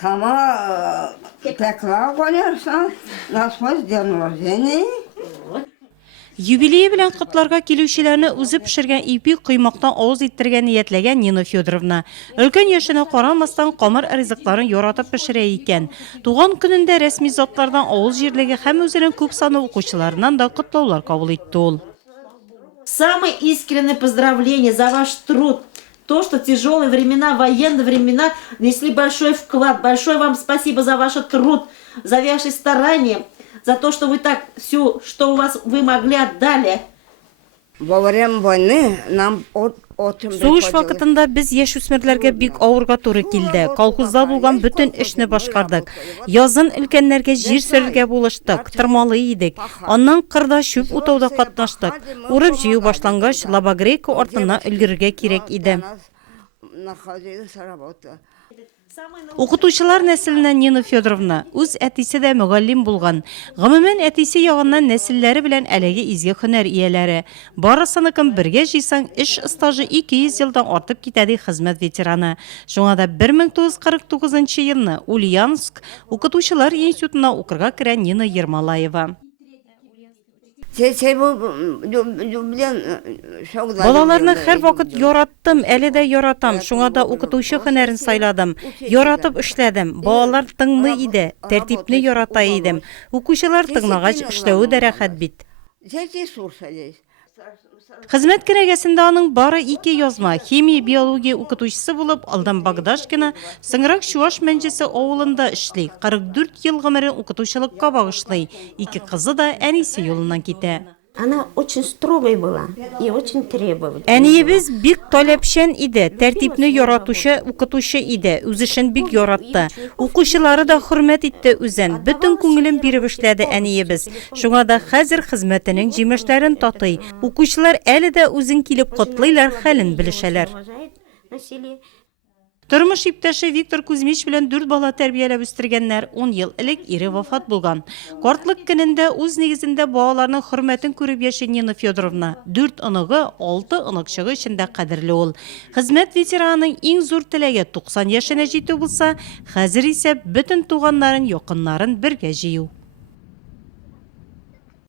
Сама пекла, конечно, на свой день рождения. Юбилей белән котларга килүчеләрне үзе пешергән ипи коймактан авыз иттергән ниятләгән Нина Федоровна. Өлкән яшенә карамастан камыр ризыкларын яратып пешерә икән. Туган көнендә рәсми затлардан авыл җирлеге һәм үзенең күп саны укучыларыннан да котлаулар кабул итте ул. Самые искренние поздравления за ваш труд. То, что тяжелые времена, военные времена несли большой вклад. Большое вам спасибо за ваш труд, за ваши старания, за то, что вы так все, что у вас вы могли, отдали. Во время войны нам Сугыш вакытында без яшүсмерләргә бик авырга туры килде. Колхозда булган бөтен эшне башкардык. Язын өлкәннәргә җир сөрергә булыштык, тырмалы идек. Аннан кырда чүп утауда катнаштык. Урып җыю башлангач, Лабогрейка артына өлгерергә кирәк иде. Укытучылар нәселеннән Нина Федоровна үз әтисе дә мөгаллим булган. Гомумән әтисе ягыннан нәселләре белән әлеге изге һөнәр ияләре. Барысыныкын бергә җыйсаң, эш стажы 200 елдан артып китә ди хезмәт ветераны. Шуңа да 1949 елны Ульяновск укытучылар институтына укырга керә Нина Ермолаева. Балаларны һәр вакыт яраттым, әле дә яратам. Шуңа да укытучы һөнәрен сайладым. Яратып эшләдем. Балалар тыңлы иде, тәртипне ярата идем. Укучылар тыңлагач эшләүе дә рәхәт бит. Хезмәт кенәгәсендә аның бары 2 язма, химия, биология укытучысы булып, Алдан Багдашкина Сыңрак Чуаш Мәнҗесе авылында эшли. 44 ел гомерен укытучылыкка багышлый. 2 кызы да әнисе юлыннан китә. Она очень строгой была и очень требовательной. Әниебез бик таләпчән иде, тәртипне яратучы, укытучы иде, үз эшен бик яратты. Укучылары да хөрмәт итте үзен. Бөтен күңелен биреп эшләде әниебез. Шуңа да хәзер хезмәтенең җимешләрен татый. Укучылар әле дә үзен килеп котлыйлар, хәлен белешәләр. Тормыш иптәше Виктор Кузьмич белән 4 бала тәрбияләп үстергәннәр. 10 ел элек ире вафат булган. Картлык көнендә үз нигезендә балаларның хөрмәтен күреп яши Нина Федоровна. 4 оныгы, 6 оныкчыгы өчен дә кадерле ул. Хезмәт ветеранының иң зур теләге 90 яшенә җитү булса, хәзер исә бөтен туганнарын, якыннарын бергә җыю.